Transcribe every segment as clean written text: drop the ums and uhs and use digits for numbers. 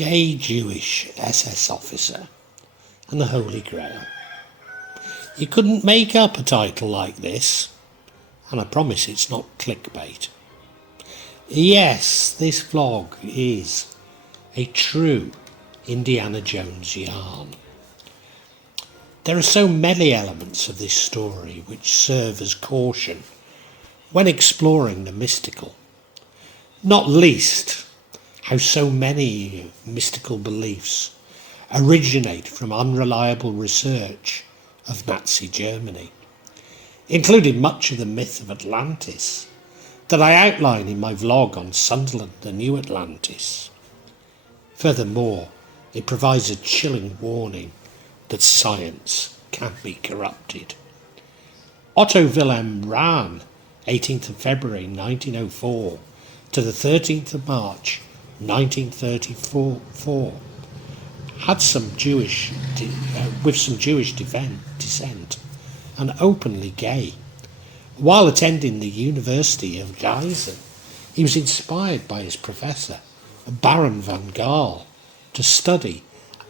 gay Jewish SS officer and the Holy Grail. You couldn't make up a title like this, and I promise it's not clickbait. Yes, this vlog is a true Indiana Jones yarn. There are so many elements of this story which serve as caution when exploring the mystical, not least how so many mystical beliefs originate from unreliable research of Nazi Germany, including much of the myth of Atlantis that I outline in my vlog on Sunderland, the New Atlantis. Furthermore, it provides a chilling warning that science can be corrupted. Otto Wilhelm Rahn, 18th of February 1904 to the 13th of March 1934, had some Jewish descent and openly gay. While attending the University of Giessen, he was inspired by his professor, Baron von Gall, to study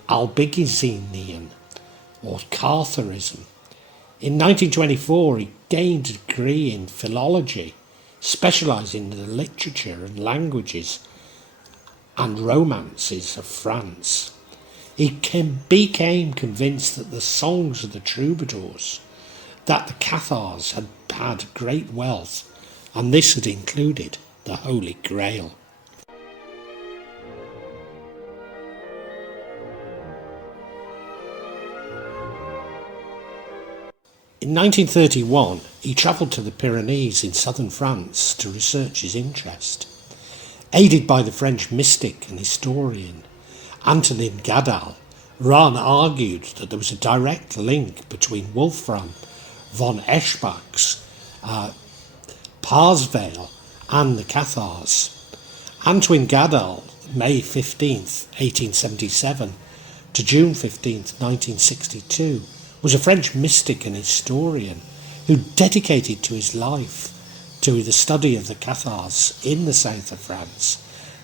Albigensian or Catharism. In 1924, he gained a degree in philology, specialising in the literature and languages and romances of France. He became convinced that the songs of the Troubadours, that the Cathars had had great wealth, and this had included the Holy Grail. In 1931, he travelled to the Pyrenees in southern France to research his interest. Aided by the French mystic and historian Antonin Gall, Rahn argued that there was a direct link between Wolfram von Eschbach's Parzival and the Cathars. Antoine Gall, May 15th, 1877 to June 15th, 1962, was a French mystic and historian who dedicated to his life to the study of the Cathars in the south of France,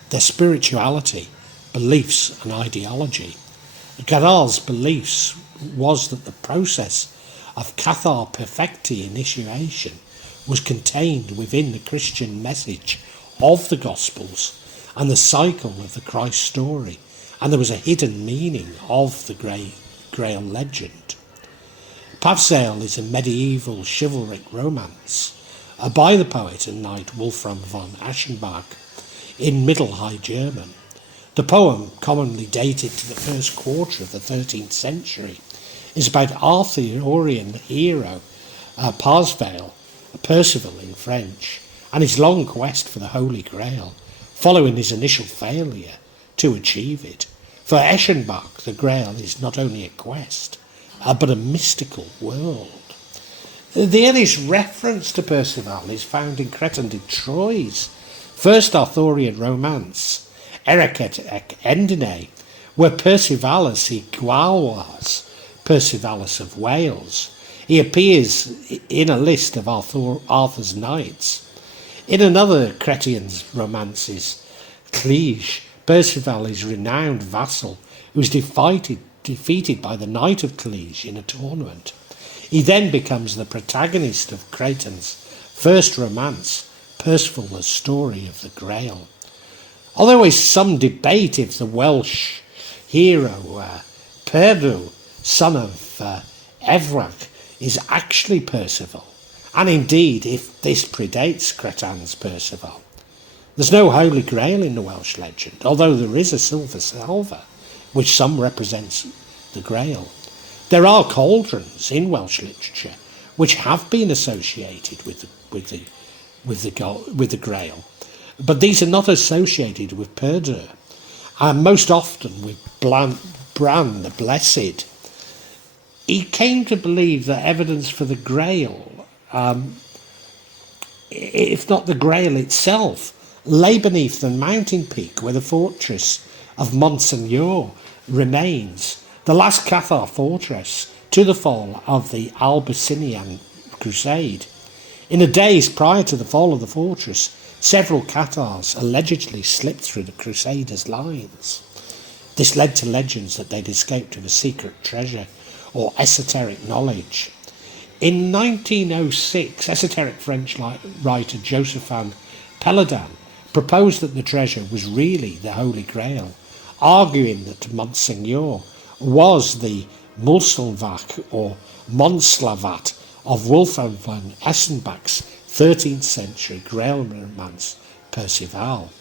their spirituality, beliefs and ideology. Gall's beliefs was that the process of Cathar perfecti initiation was contained within the Christian message of the Gospels and the cycle of the Christ story, and there was a hidden meaning of the Grail legend. Parzival is a medieval chivalric romance by the poet and knight Wolfram von Eschbach in Middle High German. The poem, commonly dated to the first quarter of the 13th century, is about Arthurian hero Parzival in French, and his long quest for the Holy Grail, following his initial failure to achieve it. For Eschbach, the Grail is not only a quest, but a mystical world. The earliest reference to Parzival is found in Creton de Troyes' first Arthurian romance, Ereket ek Endine, where Parzivalus igualas, Parzivalus of Wales. He appears in a list of Arthur's knights. In another Cretan's romances, Clige, Parzival is renowned vassal who is defeated by the Knight of Clige in a tournament. He then becomes the protagonist of Cretan's first romance, Percival, the Story of the Grail. Although there is some debate if the Welsh hero Perdu, son of Evrac, is actually Percival, and indeed if this predates Cretan's Percival. There's no Holy Grail in the Welsh legend, although there is a silver salver, which some represents the Grail. There are cauldrons in Welsh literature which have been associated with the Grail, but these are not associated with Perdur, and most often with Bran the Blessed. He came to believe that evidence for the Grail, if not the Grail itself, lay beneath the mountain peak where the fortress of Monseigneur remains, the last Cathar fortress to the fall of the Albigensian Crusade. In the days prior to the fall of the fortress, several Cathars allegedly slipped through the Crusaders' lines. This led to legends that they'd escaped with a secret treasure or esoteric knowledge. In 1906, esoteric French writer Josephine Pelledan proposed that the treasure was really the Holy Grail, arguing that Monseigneur was the Mulselwach or Monslavat of Wolfram von Essenbach's 13th century Grail romance Parzival.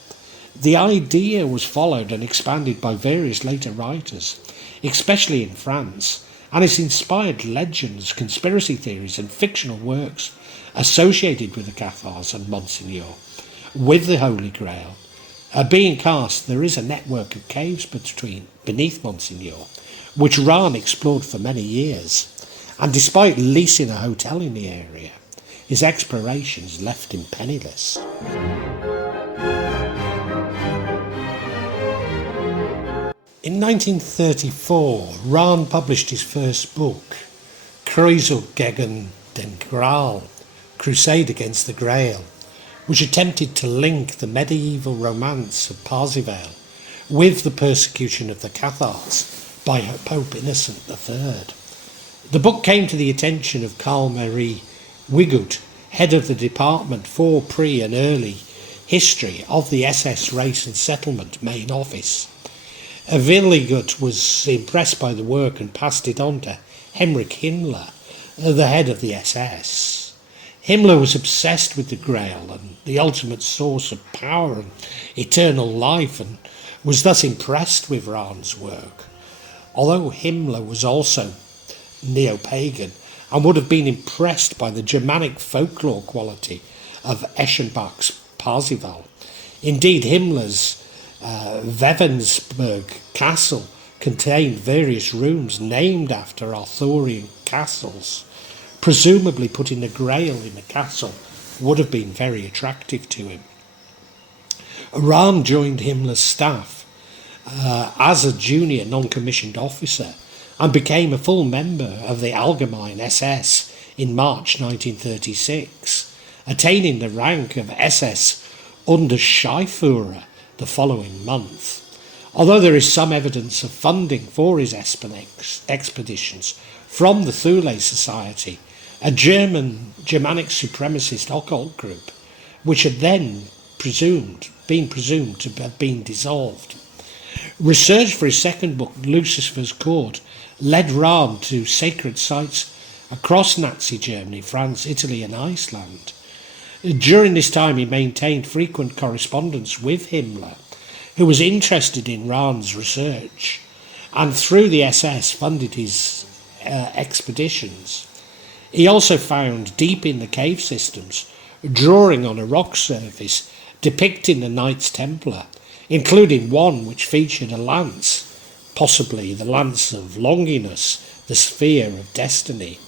The idea was followed and expanded by various later writers, especially in France, and it's inspired legends, conspiracy theories and fictional works associated with the Cathars and Monseigneur. With the Holy Grail being cast, there is a network of caves beneath Monseigneur, which Rahn explored for many years, and despite leasing a hotel in the area, his explorations left him penniless. In 1934, Rahn published his first book, Kreuzzug gegen den Gral, Crusade Against the Grail, which attempted to link the medieval romance of Parzival with the persecution of the Cathars by Pope Innocent III. The book came to the attention of Karl Maria Wiligut, head of the Department for Pre- and Early History of the SS Race and Settlement Main Office. Wiligut was impressed by the work and passed it on to Heinrich Himmler, the head of the SS. Himmler was obsessed with the Grail and the ultimate source of power and eternal life, and was thus impressed with Rahn's work. Although Himmler was also neo-pagan and would have been impressed by the Germanic folklore quality of Eschenbach's Parzival. Indeed, Himmler's Wewensburg castle contained various rooms named after Arthurian castles. Presumably putting the Grail in the castle would have been very attractive to him. Rahn joined Himmler's staff as a junior non-commissioned officer and became a full member of the Allgemeine SS in March 1936, attaining the rank of SS Unterscharführer the following month. Although there is some evidence of funding for his expeditions from the Thule Society, a Germanic supremacist occult group, which had then been presumed to have been dissolved. Research for his second book, Lucifer's Court, led Rahn to sacred sites across Nazi Germany, France, Italy and Iceland. During this time he maintained frequent correspondence with Himmler, who was interested in Rahn's research, and through the SS funded his expeditions. He also found deep in the cave systems, drawing on a rock surface depicting the Knights Templar, including one which featured a lance, possibly the lance of Longinus, the sphere of destiny,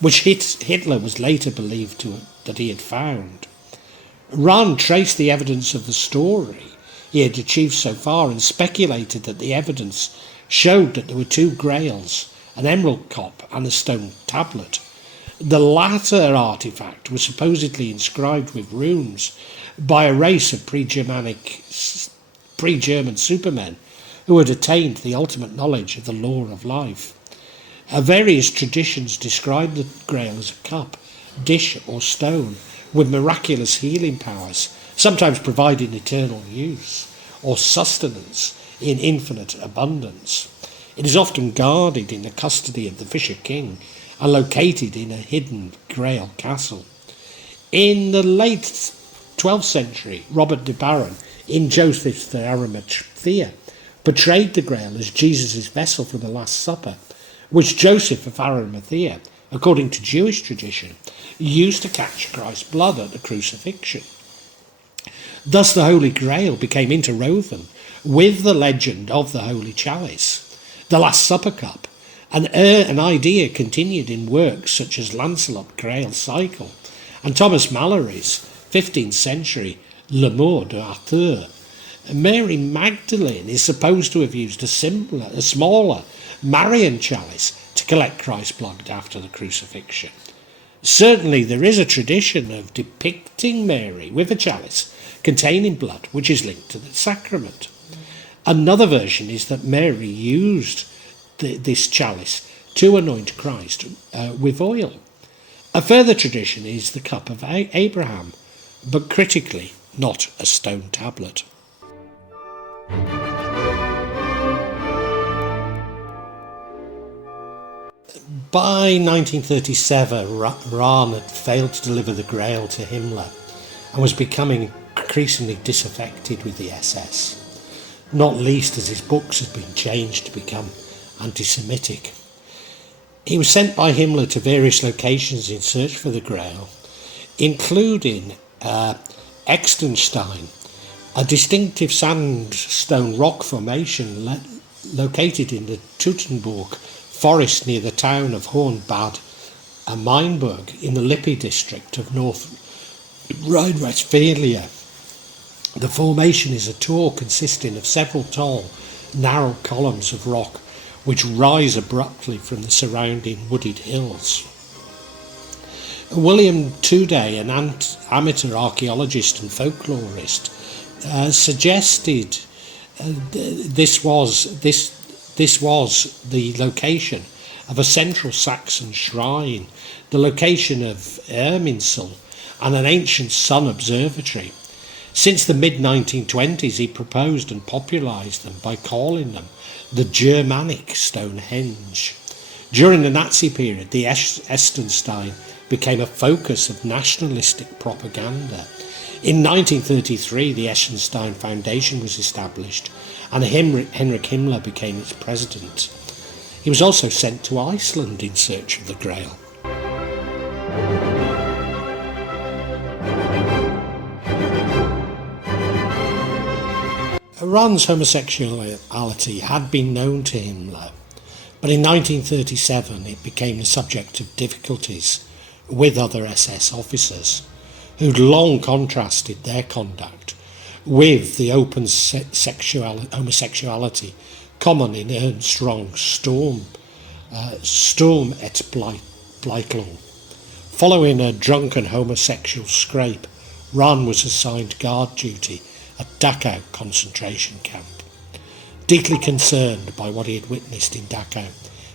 which Hitler was later believed that he had found. Rahn traced the evidence of the story he had achieved so far and speculated that the evidence showed that there were two grails, an emerald cup and a stone tablet. The latter artifact was supposedly inscribed with runes by a race of pre-German supermen who had attained the ultimate knowledge of the law of life. Various traditions describe the Grail as a cup, dish or stone with miraculous healing powers, sometimes providing eternal use or sustenance in infinite abundance. It is often guarded in the custody of the Fisher King and located in a hidden Grail castle. In the late 12th century, Robert de Baron, in Joseph the Arimathea, portrayed the Grail as Jesus' vessel for the Last Supper, which Joseph of Arimathea, according to Jewish tradition, used to catch Christ's blood at the crucifixion. Thus the Holy Grail became interwoven with the legend of the Holy Chalice, the Last Supper cup, an idea continued in works such as Lancelot Grail Cycle and Thomas Mallory's 15th century L'Amour d'Arthur. Mary Magdalene is supposed to have used a smaller Marian chalice to collect Christ's blood after the crucifixion. Certainly there is a tradition of depicting Mary with a chalice containing blood which is linked to the sacrament. Another version is that Mary used this chalice to anoint Christ with oil. A further tradition is the cup of Abraham, but critically not a stone tablet. By 1937, Rahn had failed to deliver the Grail to Himmler and was becoming increasingly disaffected with the SS, not least as his books had been changed to become anti-Semitic. He was sent by Himmler to various locations in search for the Grail, including Extenstein, a distinctive sandstone rock formation located in the Teutoburg forest near the town of Hornbad and Mainburg in the Lippe district of North Rhine-Westphalia. The formation is a tor consisting of several tall, narrow columns of rock which rise abruptly from the surrounding wooded hills. William Tuday, an amateur archaeologist and folklorist, suggested this was the location of a central Saxon shrine, the location of Irminsul, and an ancient sun observatory. Since the mid-1920s, he proposed and popularised them by calling them the Germanic Stonehenge. During the Nazi period, the Estenstein became a focus of nationalistic propaganda. In 1933, the Estenstein Foundation was established and Heinrich Himmler became its president. He was also sent to Iceland in search of the Grail. Rahn's homosexuality had been known to Himmler, but in 1937 it became the subject of difficulties with other SS officers who'd long contrasted their conduct with the open homosexuality common in Ernst Röng's Sturm et Bleitlung. Following a drunken homosexual scrape, Rahn was assigned guard duty at Dachau concentration camp. Deeply concerned by what he had witnessed in Dachau,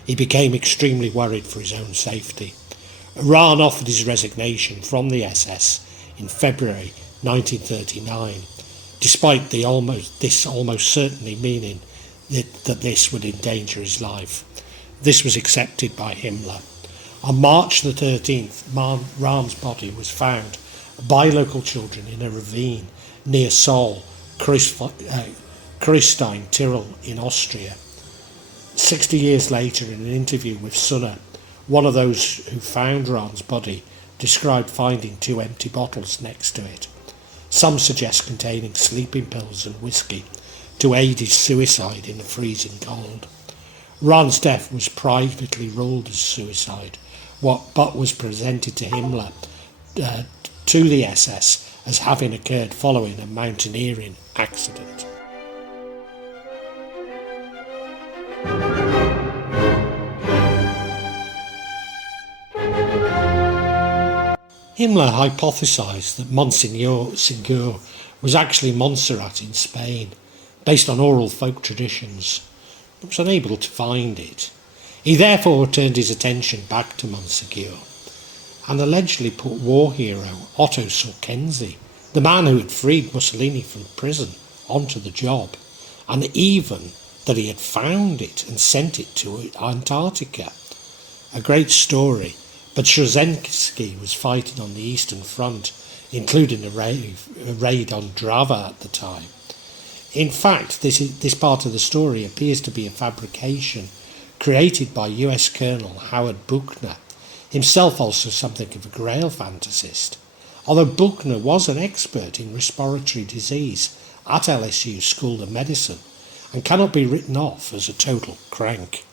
he became extremely worried for his own safety. Rahn offered his resignation from the SS in February 1939, despite this almost certainly meaning that this would endanger his life. This was accepted by Himmler. On March the 13th, Rahn's body was found by local children in a ravine near Sol, Kristein, Tyrol in Austria. 60 years later, in an interview with Sunna, one of those who found Rahn's body described finding 2 empty bottles next to it. Some suggest containing sleeping pills and whiskey to aid his suicide in the freezing cold. Rahn's death was privately ruled as suicide, but was presented to Himmler to the SS as having occurred following a mountaineering accident. Himmler hypothesised that Monsignor was actually Montserrat in Spain, based on oral folk traditions, but was unable to find it. He therefore turned his attention back to Monsignor and allegedly put war hero Otto Wilhelm, the man who had freed Mussolini from prison, onto the job, and even that he had found it and sent it to Antarctica. A great story, but Kreuzzug was fighting on the Eastern Front, including a raid on Drava at the time. In fact, this part of the story appears to be a fabrication created by US Colonel Howard Buchner, himself also something of a Grail fantasist, although Buchner was an expert in respiratory disease at LSU School of Medicine and cannot be written off as a total crank.